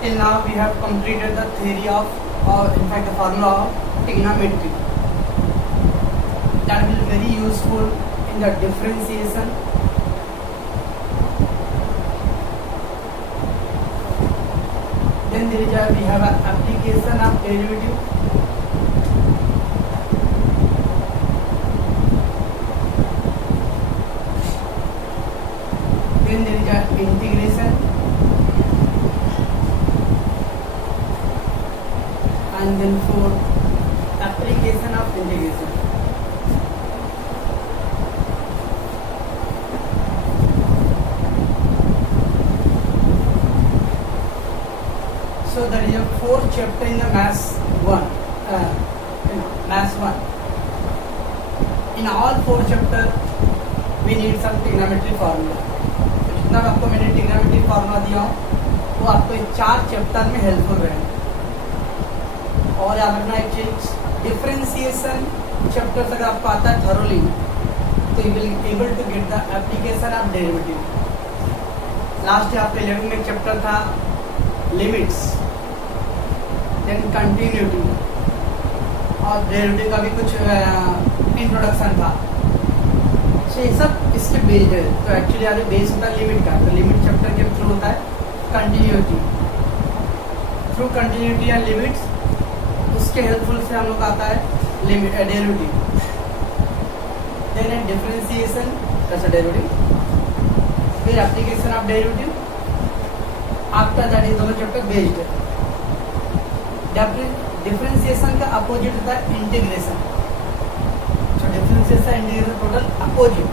till now we have completed the theory of, or in fact the formula of trigonometry. That will be very useful in the differentiation. Then there is we have an application of derivative. Then there is an integration, and then for application of integration. So there is a fourth chapter in the Maths 1. Maths 1. In all four chapter, we need some trigonometry formula. तो जितना आपको मैंने trigonometry formula दिया हो, वो आपको ये 4 chapter में हेल्पफुल रहेगा. और याद रखना एक चीज, डिफरेंशिएशन चैप्टर अगर आपको आता है थरोली, तो you will able to get the application of derivative. Last आपके 11 में चैप्टर था लिमिट्स, देन कंटिन्यूटी, और डेरिवेटिव का भी कुछ इंट्रोडक्शन था. तो ये सब इसके बेस्ड है. तो एक्चुअली आगे बेस होता है लिमिट का. तो लिमिट चैप्टर के थ्रू होता है continuity. Through continuity and limits, उसके हेल्पफुल से हम लोग आता है लिमिट डेरिवेटिव. देन डिफरेंशिएशन कैसा डेरिवेटिव, फिर application of derivative. After that ये दोनों चैप्टर बेस्ड है. डिफरेंशिएशन का अपोजिट होता है इंटीग्रेशन. तो डिफरेंशिएशन इंटीग्रेशन टोटल अपोजिट.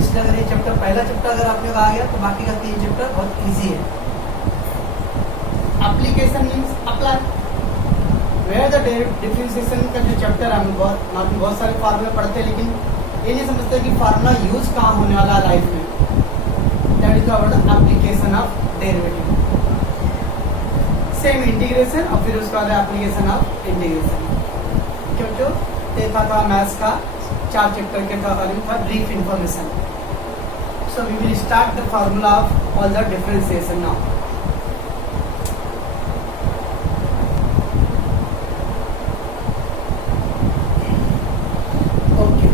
इसलिए अगर ये चैप्टर पहला चैप्टर अगर आप लोग आ गया तो बाकी का 3 चैप्टर बहुत इजी है. Application means apply. Where the differentiation का जो चैप्टर है, हम बहुत सारे फार्मूले पढ़ते हैं, लेकिन ये नहीं समझते कि फार्मूला यूज कहाँ होने वाला है लाइफ में. That is about the application of derivative. Same integration और फिर उसके बाद एप्लीकेशन ऑफ इंटीग्रेशन. क्योंकि देखा था मैथ्स का 4 चैप्टर के बारे में था brief information. So we will start the formula of all the differentiation now. Okay,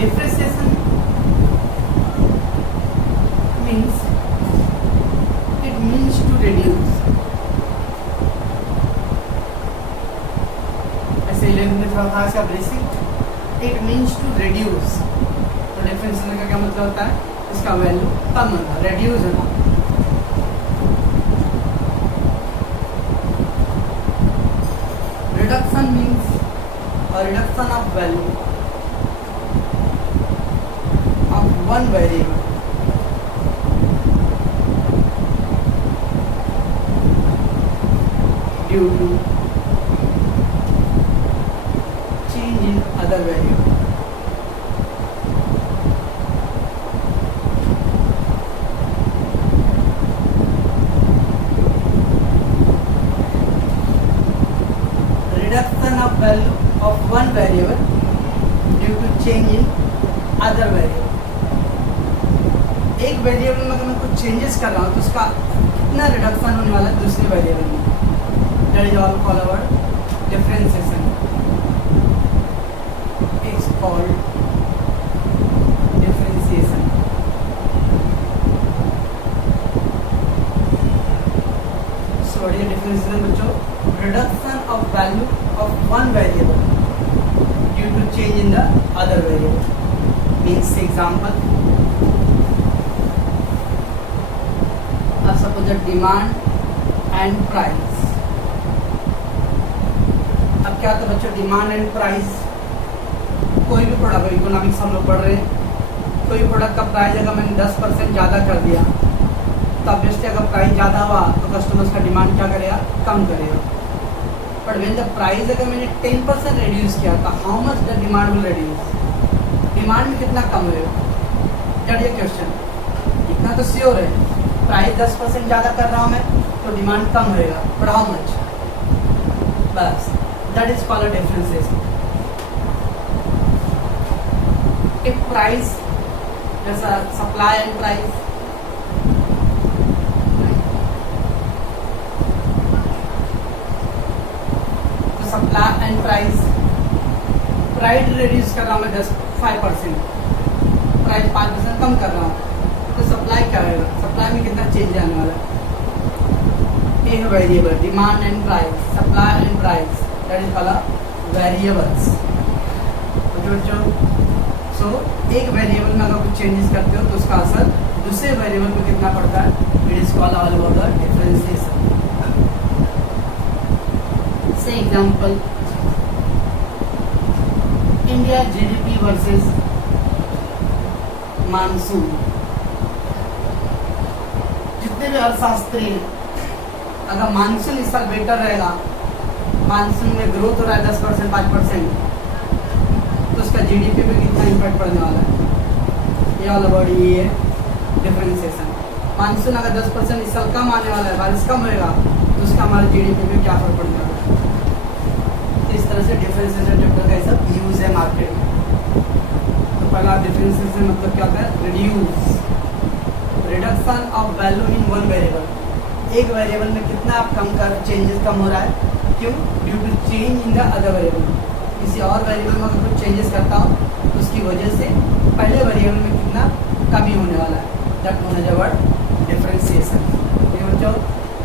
differentiation means it means to reduce. था इसका basic, it means to reduce. तो डिफरेंशिएशन का क्या मतलब होता है, इसका वैल्यू कम होना, रिड्यूस होना. Reduction means reduction of value of one variable due to in other variable. Reduction of value of one variable due to change in other variable. एक वेरिएबल में अगर मैं कुछ चेंजेस कर रहा हूँ तो उसका कितना रिडक्शन होने वाला है दूसरे वेरिएबल में. That is all called our differentiation. Is called differentiation. So what is differentiation बच्चों? Reduction of value of one variable due to change in the other variable. Means example. Suppose the demand and price. अब क्या था बच्चों, demand and price. कोई भी product, economics हम लोग पढ़ रहे हैं, कोई प्रोडक्ट का प्राइस अगर मैंने 10% ज़्यादा कर दिया तो ऑब्वियसली अगर प्राइस ज़्यादा हुआ तो कस्टमर्स का डिमांड क्या करेगा, कम करेगा. बट व्हेन द प्राइस अगर मैंने 10% रिड्यूस किया तो how much the demand will reduce. Demand में कितना कम होगा, दैट इज क्वेश्चन. इतना तो श्योर है, प्राइस 10% ज़्यादा कर रहा हूँ मैं तो डिमांड कम होएगा, बट हाउ मच. बस that is called differentiation. if price, there's a supply and price, supply and price, price reduce कर रहा हूँ मैं 5%, प्राइस 5% कम कर रहा हूँ, तो सप्लाई क्या होगा, सप्लाई में कितना चेंज आने वाला है। ये है variable, demand and price, supply and price, that is called variables. बच्चों सो एक वेरिएबल में अगर कुछ चेंजेस करते हो तो उसका असर दूसरे वेरिएबल में कितना पड़ता है, it is called all over the differentiation. से example, India GDP versus monsoon. जितने भी अर्थशास्त्री अगर मानसून इस साल बेटर रहेगा, मानसून में ग्रोथ हो रहा है 10% 5%, तो उसका जीडीपी पे कितना इम्पैक्ट पड़ने वाला है, ये ऑल अबाउट ये डिफरेंशिएशन। मानसून अगर 10% इस साल कम आने वाला है, बारिश कम होएगा, तो उसका हमारे जीडीपी पे क्या फर्क पड़ने वाला है। तो इस तरह से डिफरेंशिएशन चैप्टर का सब यूज है मार्केट में। तो पहला डिफरेंशिएशन मतलब क्या होता है, reduce, reduction of value in one variable. एक वेरिएबल में कितना आप कम कर, चेंजेस कम हो रहा है, क्यों, due to change in the other variable. किसी और वेरिएबल में अगर कुछ चेंजेस करता हूँ तो उसकी वजह से पहले वेरिएबल में कितना कमी होने वाला है, that known as word differentiation. ये बच्चों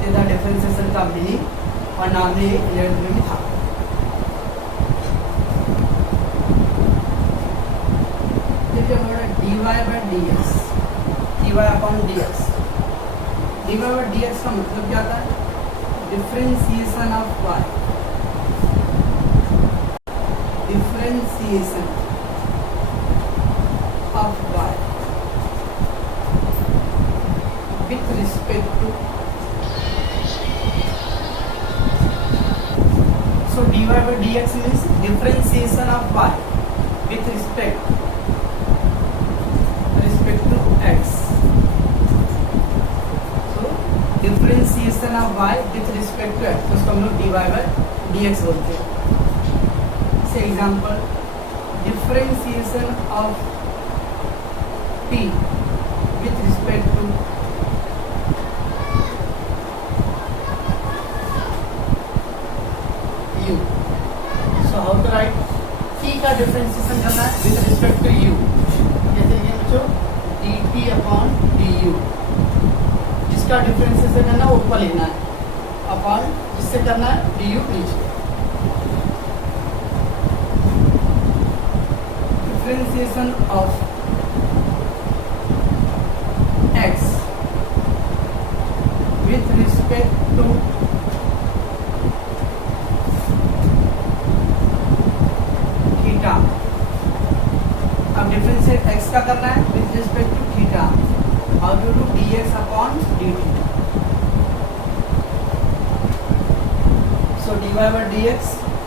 ये डिफरेंशिएशन का मीनिंग और नॉर्मली 11th में भी था। dy by dx, dy upon dx, dy by dx का मतलब क्या होता है, differentiation of y, differentiation of y with respect to, so dy by dx means differentiation of y with respect to x, so differentiation of y with respect to x, तो उसको हम लोग dy by dx बोलते हैं। से example, differentiation of t with respect to u, so how to write, t का differentiation करना है with respect to u, जैसे ये बच्चों dt अपॉन du, जिसका डिफरेंशिएशन करना है ऊपर लेना है, अपॉन जिससे करना है du नीचे। Differentiation of x with respect to theta. अब डिफरेंशिएट x का करना है with respect to theta, how to do dx upon dt, so dy by dx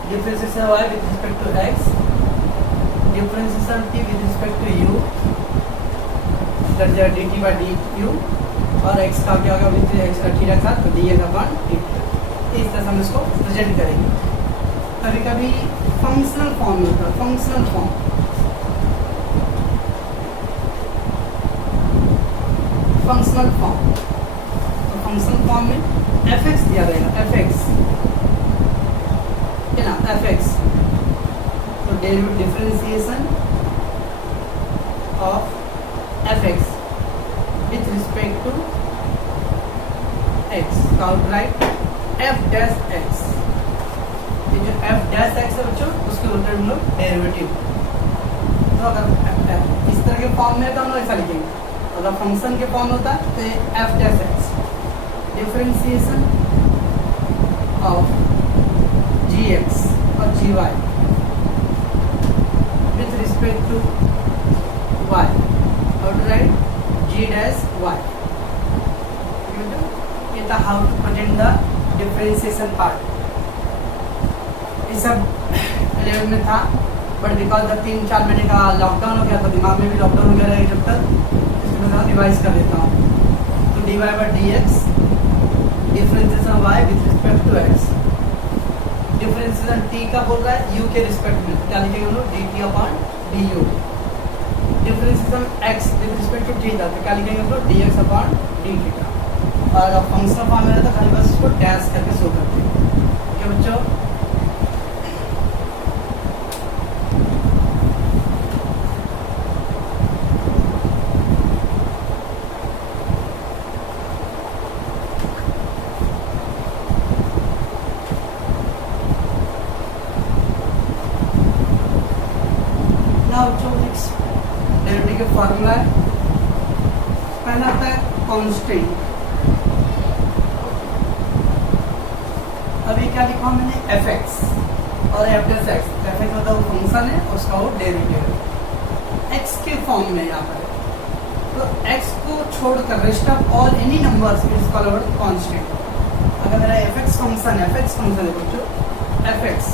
differentiation y with respect to x, differentiation t with respect to u, that is dt by du, और x का क्या होगा with x का theta का, तो dx upon dt। इस तरह से हम इसको प्रेजेंट करेंगे। कभी कभी फंक्शनल फॉर्म में होता है, फंक्शनल फॉर्म, फंक्शनल फॉर्म, तो फंक्शनल फॉर्म में fx दिया रहेगा, fx है ना, fx, तो differentiation of fx with respect to x, तो आउटराइट f डैश x, ये जो f डैश x है बच्चों उसके होते हैं हम लोग डेरिवेटिव। तो अगर इस तरह के फॉर्म में है तो हम लोग ऐसा लिखेंगे, अगर फंक्शन के फॉर्म होता है तो f dash x, differentiation of gx और gy with respect to y, how to write g dash y, ये था how to present the differentiation part। ये सब 11 में था, बट बिकॉज द 3-4 महीने का लॉकडाउन हो गया तो दिमाग में भी लॉकडाउन हो गया रहेगा जब तक, इसको मैं रिवाइज कर देता हूँ। तो dy by dx differentiation y with respect to x, differentiation t का बोल रहा है u के रिस्पेक्ट में, क्या लिखेंगे हम लोग dt upon du, differentiation x with respect to theta, तो क्या लिखेंगे हम लोग dx अपॉन d थीटा। और अगर फंक्शनल फॉर्म में रहता तो खाली बस इसको डैश करके शो करते हैं। ओके बच्चों, डेरिवेटिव के फॉर्मूला है। पहला आता है कांस्टेंट। अभी क्या लिखा मैंने, एफ एक्स और एफ डेस एक्स। एफ एक्स मतलब वो फंक्शन है, उसका वो डेरिवेटिव है एक्स के फॉर्म में यहाँ पर। तो एक्स को छोड़कर rest of all any numbers is called constant. अगर मेरा एफ एक्स फंक्शन है बच्चों, f x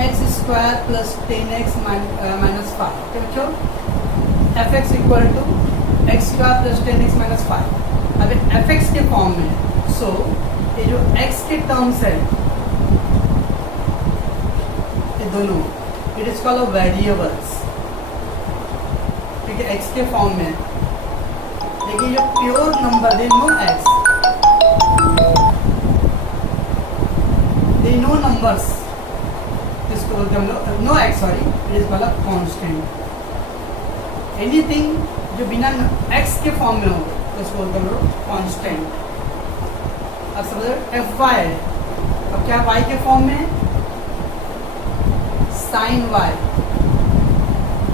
x square plus 10x minus 5, क्या बच्चों, f x equal to x square plus 10x minus 5। अब एफ एक्स के फॉर्म में, सो ये जो x के टर्म्स है ये दोनों, इट इज कॉल्ड वेरिएबल्स, ठीक है, x के फॉर्म में। लेकिन जो pure number, they no x, they no numbers, इसको बोलते हम लोग no x, sorry, it is called constant. Anything जो बिना एक्स के फॉर्म में हो उसको बोलते हम लोग कांस्टेंट। अब समझो एफ वाई है, अब क्या वाई के फॉर्म में, sign Y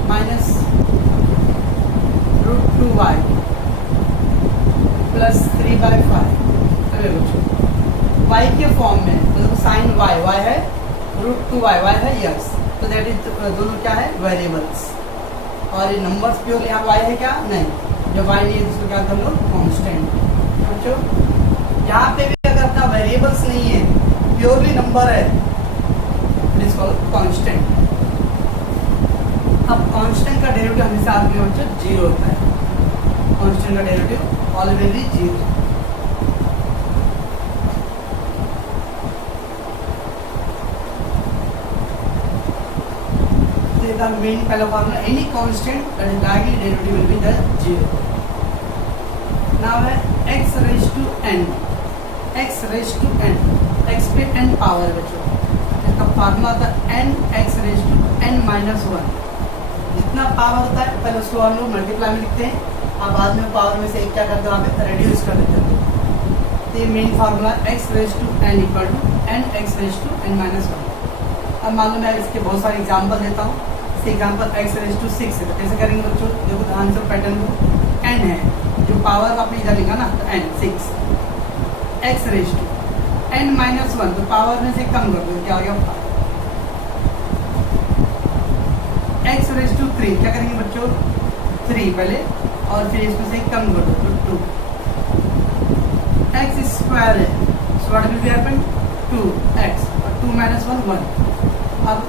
minus √2y plus 3/5। अरे बच्चों y के फॉर्म में मतलब साइन y, y है √2y, y है यस, तो दैट इज दोनों क्या है, वेरिएबल्स। और ये नंबर्स प्योर यहाँ y है क्या, नहीं, जब y नहीं है जिसको क्या हम लोग कांस्टेंट। बच्चों यहाँ पे भी अगर अपना वेरिएबल्स नहीं है, प्योरली नंबर है, इट इज कॉल्ड कांस्टेंट। अब कांस्टेंट का डेरिवेटिव हमेशा आपके बच्चों जीरो होता है। कांस्टेंट का derivative always zero. The main pile of formula, any constant that is directly derivative will be the zero. Now है x raised to n, x raised to n, x पे n power बच्चों, इसका formula होता है n x raised to n minus 1। जितना power होता है पहले उसको हम लोग मल्टीप्लाई में लिखते हैं, अब बाद में पावर में से एक क्या करते हैं, वहाँ पे रेड्यूस कर देते हैं। तो ये main formula x raised to n equal to n x raised to n minus 1। अब मान लो मैं इसके बहुत सारे एग्जाम्पल देता हूँ। एग्जाम्पल x raised to 6 है, तो कैसे करेंगे बच्चों, देखो ध्यान से पैटर्न को, n है जो पावर आपने इधर लिखा ना, तो n 6, x raised to n minus 1, तो पावर में से कम कर दो, क्या हो गया 5। x raised to 3 क्या करेंगे बच्चों, 3 पहले और फिर इसमें से कम कर दो, तो 2। x स्क्वायर है, so what will be happen, 2x और 2 minus 1 1। अब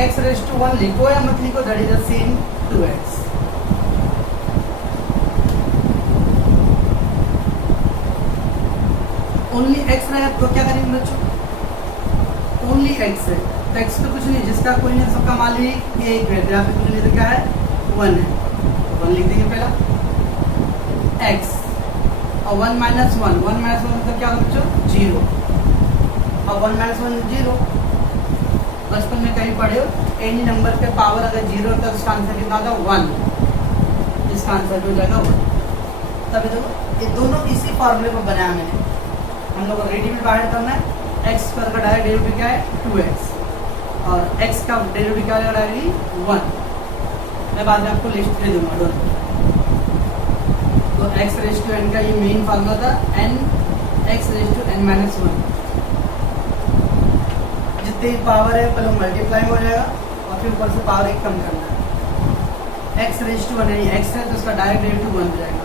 x raised to 1 लिखो या मत लिखो, that is the same 2x। Only x रहेगा तो क्या करेंगे बच्चों, ओनली x है तो x पे कुछ नहीं, जिसका कोई नहीं, सबका मान लीजिए ये एक है, यहाँ पे कुछ नहीं तो क्या है 1 है, तो 1 लिख देंगे पहला x और 1 minus 1 मतलब क्या होगा बच्चों, 0, और 1 minus 1 0। बचपन में कहीं पढ़े हो, एनी नंबर के पावर अगर 0 होता है उसका आंसर कितना होगा 1, इसका आंसर हो जाएगा 1। तभी देखो ये दोनों इसी फॉर्मूले को बनाया मैंने। हम लोग को रेडिटिव बाहर करना है, x स्क्वायर का डायरेक्ट डेरिवेटिव क्या है 2x और x का डेरिवेटिव क्या है डायरेक्टली 1। मैं बाद में आपको लिस्ट दे दूंगा दोनों। तो x रेज़ टू n का ये मेन फॉर्मूला था, n x raise to n minus 1। जितनी पावर है पहले मल्टीप्लाई हो जाएगा और फिर ऊपर से पावर एक कम करना है। x रेज़ टू 1 यानी x है तो उसका डायरेक्ट डेरिवेटिव 1 हो जाएगा,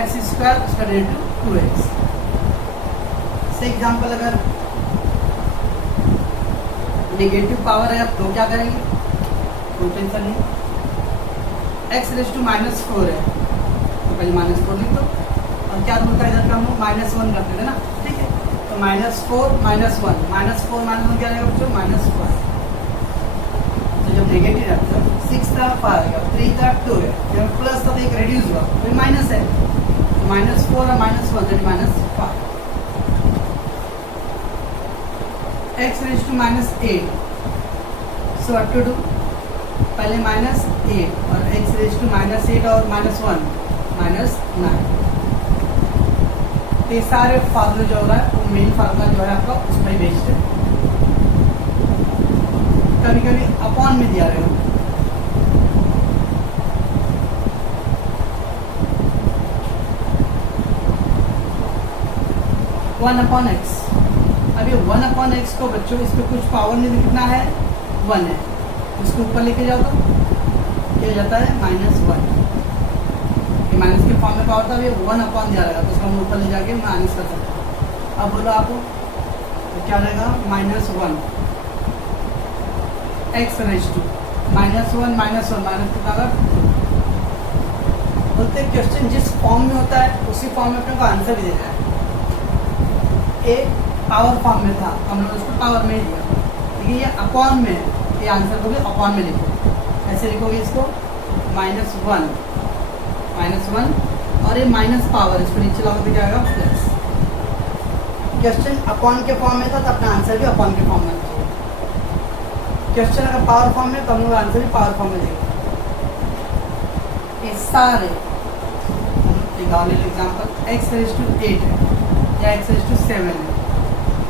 x स्क्वायर उसका डेरिवेटिव 2x। से एग्जाम्पल अगर नेगेटिव पावर है तो क्या करेंगे, कोई टेंशन नहीं, x रेज़ टू माइनस 4 है तो पहले माइनस 4 लिख दो और क्या रूल का इधर का हम लोग माइनस 1 रखते थे ना, ठीक है। तो -4 -1 -4 -1 क्या रहेगा बच्चों -5। तो जब नेगेटिव रखते हो 6 था 5 आएगा, 3 था 2 है, जब प्लस था तो एक रेड्यूस हुआ फिर माइनस है, तो -4 और -1 that -5। x raise to -8 so what to do, पहले -8 और x रेज़ टू -8 और -1 -9। ये सारे फार्मूले जो हो रहा है वो मेन फार्मूला जो है आपका उसमें बेस्ड है। कभी कभी अपॉन में दिया रहेगा, 1 अपॉन एक्स। अब ये 1 अपॉन एक्स को बच्चों इस पर कुछ पावर नहीं लिखना है, 1 है, इसको ऊपर लेके जाओ तो क्या जाता है -1। ये माइनस के फॉर्म में पावर था, ये 1 अपॉन दिया रहेगा तो उसको हम ऊपर ले जाके माइनस कर सकते हैं। अब बोलो आपको तो क्या रहेगा -1 एक्स रेज टू -1 माइनस कितना होगा 2। बोलते क्वेश्चन जिस फॉर्म में होता है उसी फॉर्म में अपने को आंसर भी देना है। ए पावर फॉर्म में था, हमने उसको पावर में ही दिया, लेकिन ये अपॉन में, ये आंसर को भी अपॉन में लिखो। ऐसे लिखोगे इसको -1 और ये माइनस पावर, इसको नीचे लाओगे तो क्या आएगा प्लस। क्वेश्चन अपॉन के फॉर्म में था तो अपना आंसर भी अपॉन के फॉर्म में लिखो। क्वेश्चन अगर पावर फॉर्म में तो हम लोग आंसर भी पावर फॉर्म में देंगे। ये सारे एग्जाम्पल x रेज टू 8 है या x रेज टू 7 है।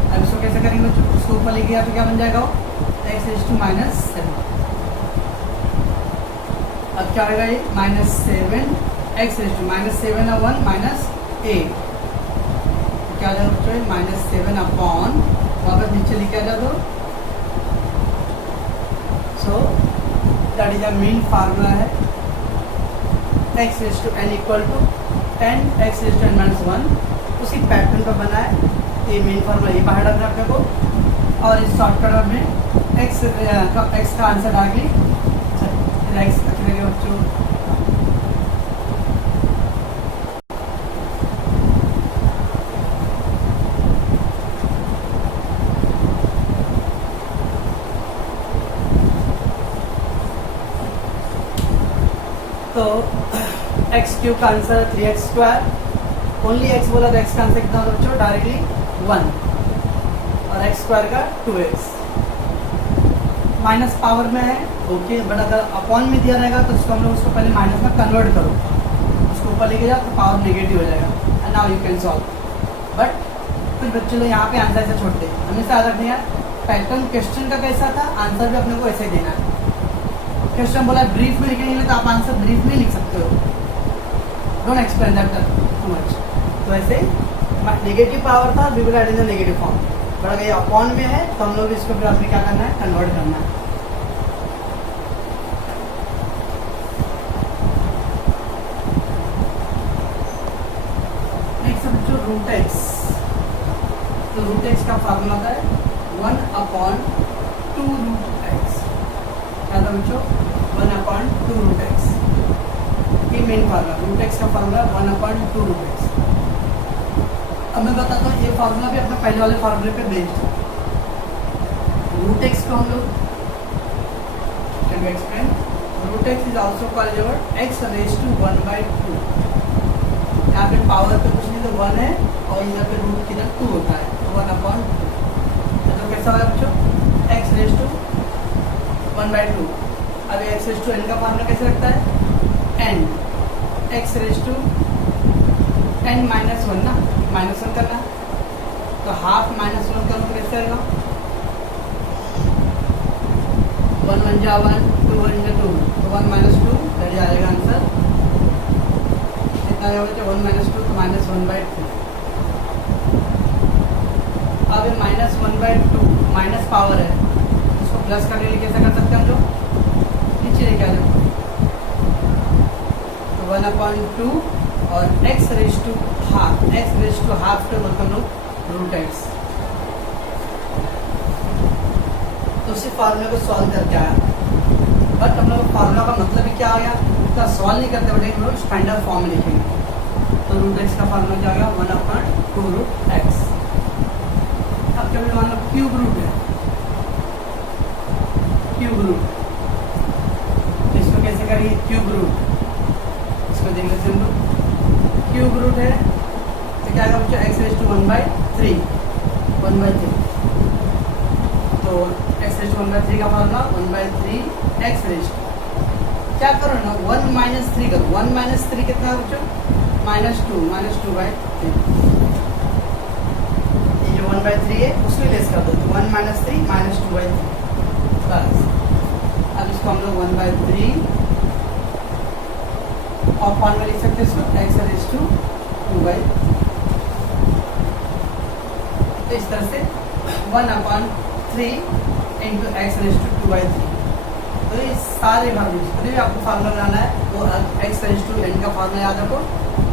अब इसको कैसे करेंगे बच्चों, इसको ऊपर ले गया तो क्या बन जाएगा वो x रेज टू -7। अब क्या होगा ये -7 x रेज टू -7 और 1 -8 क्या जाएगा बच्चों -7 अपॉन वापस नीचे लिखा जा दो। So that is the main formula है x raise to n equal to 10 x raise to n -1। उसी पैटर्न पर बना है, ये मेन फार्मूला ये बाहर रखना अपने को। और इस शॉर्टकट में x का आंसर डाल के x रखेंगे बच्चों। तो एक्स क्यूब का आंसर 3x²। ओनली x बोला तो x का आंसर कितना होता है बच्चों, डायरेक्टली 1 और x² का 2x। माइनस पावर में है ओके, बट अगर अपॉन में दिया रहेगा तो उसको हम लोग उसको पहले माइनस में कन्वर्ट करो, उसको ऊपर लेके जाओ तो पावर नेगेटिव हो जाएगा। And now you can solve. But कुछ बच्चे लोग यहाँ पे आंसर ऐसे छोड़ते हैं, हमेशा याद रखना यार पैटर्न क्वेश्चन का कैसा था, आंसर भी अपने को ऐसे ही देना है। क्वेश्चन बोला ब्रीफ में लिखेंगे तो आप आंसर ब्रीफ में लिख सकते हो, don't explain that too much. तो ऐसे नेगेटिव पावर था, we will add in the negative form. But अगर ये अपॉन में है तो हम लोग इसको फिर अपने क्या करना है, कन्वर्ट करना है। नेक्स्ट बच्चों रूट एक्स। तो रूट एक्स का फार्मूला होता है 1/2 रूट एक्स। क्या था बच्चों 1/2 रूट एक्स, ये मेन फार्मूला। रूट एक्स का फार्मूला 1/2 रूट एक्स। अब मैं बताता हूँ ये फार्मूला भी अपने पहले वाले फार्मूले पे बेस्ड है। रूट एक्स को हम लोग can be explain, root x is also called your x raise to 1/2। यहाँ पे पावर पे कुछ नहीं तो 1 है और यहाँ पे रूट किधर 2 होता है, तो 1/2। तो कैसा होगा बच्चों एक्स रेज टू 1/2। अब एक्स रेज टू एन का फार्मूला कैसे रखता है, n x raise to n -1 ना, -1 करना तो हाफ -1 करो तो कैसे आएगा 1 1 जा 1 2 1 जा 2 तो 1 -2 दैट आएगा आंसर। कितना आएगा बच्चा 1 -2 तो -1/2। अब ये -1/2 माइनस पावर है, इसको प्लस करने के लिए कैसे कर सकते हैं हम लोग, नीचे लेके आ जाओ तो 1/2 और x raise to half, x raise to half पे मतलब लोग रूट एक्स। तो उसी फार्मूले को सॉल्व करके आया, बट हम लोग फार्मूला का मतलब भी क्या आ गया, उसका सॉल्व नहीं करते बट हम लोग स्टैंडर्ड फॉर्म में लिखेंगे। तो रूट एक्स का फार्मूला क्या आ गया 1/2 रूट एक्स। अब कभी मान लो क्यूब रूट है, क्यूब रूट इसको कैसे करेंगे, क्यूब रूट इसको देख लेते हम लोग। क्यूब रूट है तो क्या आएगा बच्चा x रेज टू 1/3 तो x रेज टू 1/3 का फार्मूला 1/3 x रेज टू क्या करो ना 1 -3 करो। 1 -3 कितना है बच्चों -2/3। ये जो 1/3 है उसमें लेस कर दो तो 1 -3 -2/3 बस। अब इसको हम लोग 1/3 और फॉर्म में लिख सकते हैं इसको x रेज टू 2/3। तो इस तरह से 1/3 इंटू एक्स रेज टू 2/3। तो ये सारे फार्मूले जितने भी आपको फार्मूला बनाना है वो एक्स रेज टू n का फार्मूला याद रखो,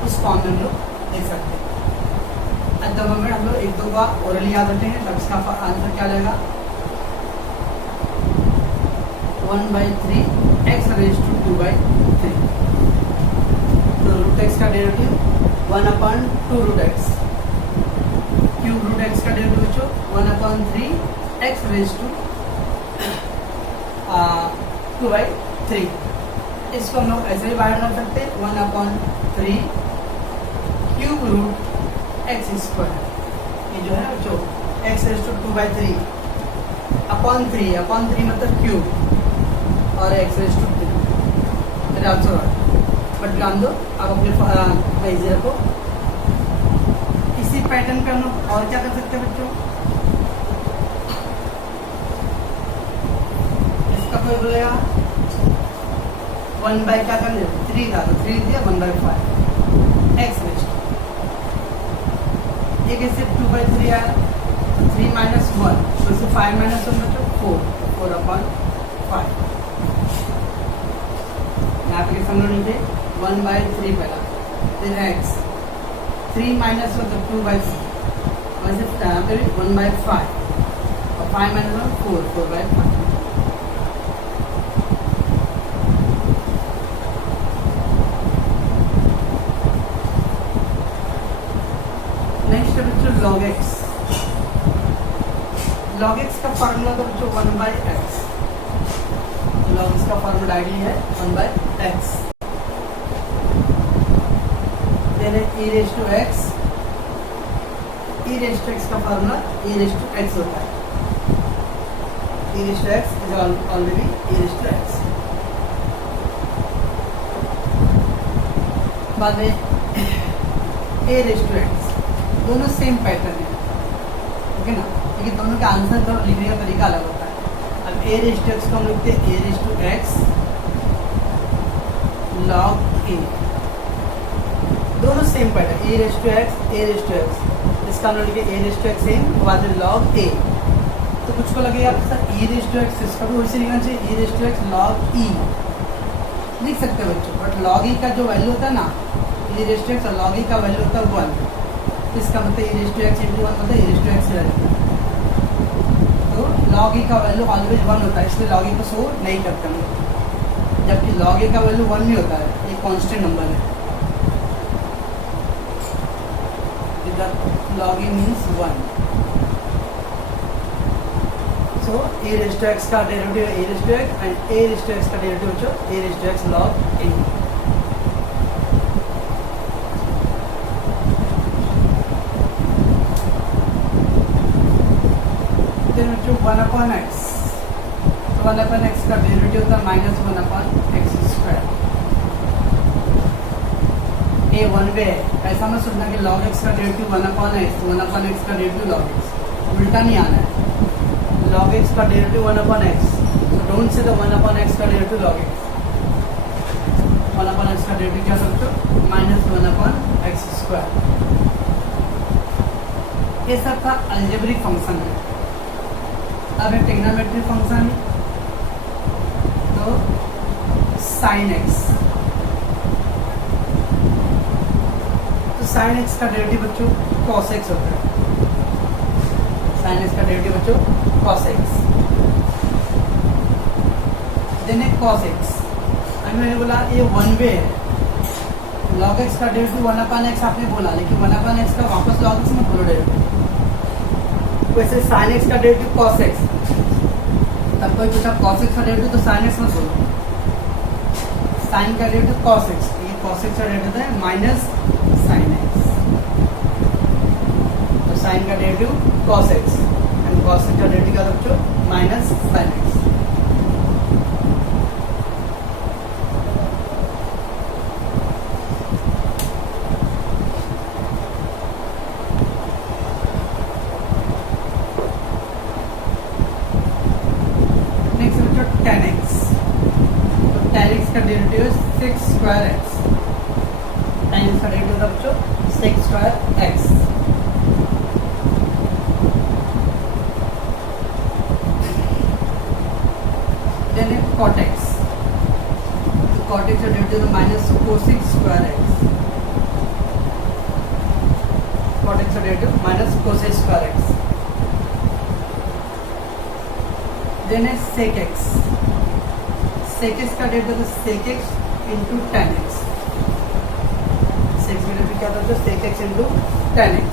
उस फॉर्म में हम लोग लिख सकते हैं। एट द मोमेंट हम लोग एक दो बार ओरली याद रखेंगे, तब इसका आंसर क्या लगेगा 1/3 एक्स रेज टू 2/3। तो रूट एक्स का derivative 1/2 root x, cube root x का डेरिवेटिव बच्चों 1/3 एक्स रेज टू 2/3। इसको हम लोग ऐसे ही बाहर कर सकते हैं 1/3 क्यूब रूट एक्स स्क्वायर। ये जो है बच्चों एक्स रेज टू 2/3 अपॉन 3 मतलब क्यूब और x raise to 2 answer. But ध्यान दो आप अपने इजी रखो। इसी पैटर्न पे हम लोग और क्या कर सकते हैं बच्चों, इसका कोई बोलेगा 1 बाई क्या कर 3 था, तो 3 दिया 1/5 एक्स रेज टू। एक ऐसे 2/3 आया तो 3 - 1 तो इससे 5 - 1 बच्चों 4/5। यहाँ पे क्या समझ लीजिए 1/3 पहला, फिर x 3 - 1 तो 2/4 वैसे यहाँ पे भी 1/5 और 5 - 1 4/5। नेक्स्ट है बच्चों log x। log x का फार्मूला तो बच्चों 1/x। log x का फार्मूला आईडी है 1/x। Then e raise to x, e raise to x का formula e raise to x होता है। e raise to x is already e raise to x। बाद में a रेज टू x, दोनों same pattern है, okay ना, लेकिन दोनों का आंसर तो लिखने का तरीका अलग होता है। अब a रेज टू x को हम लिखते हैं a raise to x log a, दोनों same pattern a raise to x, इसका हम लोग लिखे a raise to x same, बाद में log a। तो कुछ को लगेगा sir e raise to x, इसका भी वैसे लिखना चाहिए e raise to x log e लिख सकते हैं बच्चों। बट log e का जो वैल्यू होता है ना e रेज टू x और log e का वैल्यू होता है 1, इसका मतलब e raise to x into 1 मतलब e रेज टू x रहता है। तो log e का वैल्यू ऑलवेज 1 होता है, इसलिए log e को शो नहीं करते हम लोग, जबकि log e का वैल्यू 1 नहीं होता है, ये कांस्टेंट नंबर है। log e means 1। so a raised to x का derivative a raised to x and a raised to x का डेरिवेटिव जो a raised to x log a। then जो 1/x, तो 1/x का डेरिवेटिव होता है -1/x square. ये 1 वे है, ऐसा मत सोचना कि log x का डेरिवेटिव 1/x, 1/x का डेरिवेटिव log x, उल्टा नहीं आना है। log x का derivative 1/x, so don't say the 1/x का डेरिवेटिव log x। 1/x का डेरिवेटिव क्या सकते हो -1/x स्क्वायर। ये सब का अलजेब्रिक फंक्शन है। अब एक ट्रिग्नोमेट्रिक फंक्शन, तो sin x, तो sin x का डेरिवेटिव बच्चों cos x होता है। sin x का डेरिवेटिव बच्चों cos x, देन है cos x। अभी मैंने बोला ये 1 वे है, log x का डेरिवेटिव 1/x आपने बोला, लेकिन 1/x का वापस log x में बोलो डेरिवेटिव। वैसे sin x का डेरिवेटिव cos x, तब कोई पूछा cos x का डेरिवेटिव तो sin x मत बोलो, sin का डेरिवेटिव cos x, ये cos x का डेरिवेटिव है माइनस sin x, तो sin का derivative cos x and cos x का डेरिवेटिव क्या बच्चों minus sin x। tan x, तो tan x का डेरिवेटिव है 6 स्क्वायर x, tan x का डेरिवेटिव होता है बच्चों 6 square x। cot x. Cot x is equal to minus cosec square x. Cot x is equal to minus cosec square x. Then is sec x. Sec x का date होता है sec x into tan x. Sec x का क्या होता है sec x into tan x.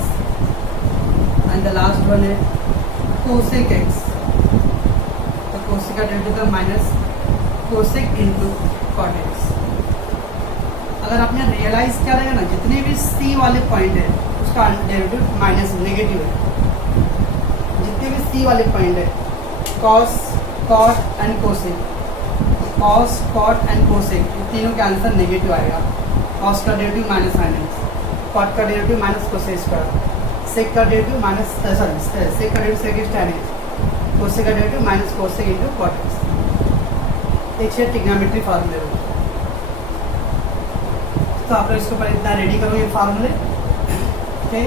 And the last one है cosec x. तो cosec का डेट होता है minus cosec into cot x. अगर आपने रियलाइज किया रहेगा ना, जितने भी c वाले पॉइंट है उसका डेरिवेटिव माइनस नेगेटिव है. जितने भी c वाले पॉइंट है cos, cot and cosec, cos, cot and cosec, इन तीनों का आंसर नेगेटिव आएगा. cos का derivative minus sin x, cot का derivative minus cosec square, sec का डेरिवेटिव माइनस sec का derivative sec x tan x, cosec का derivative minus cosec into cot x. एक है ट्रिग्नोमेट्री फार्मूले. तो आप लोग इसको पर इतना रेडी करो ये फार्मूले. ओके.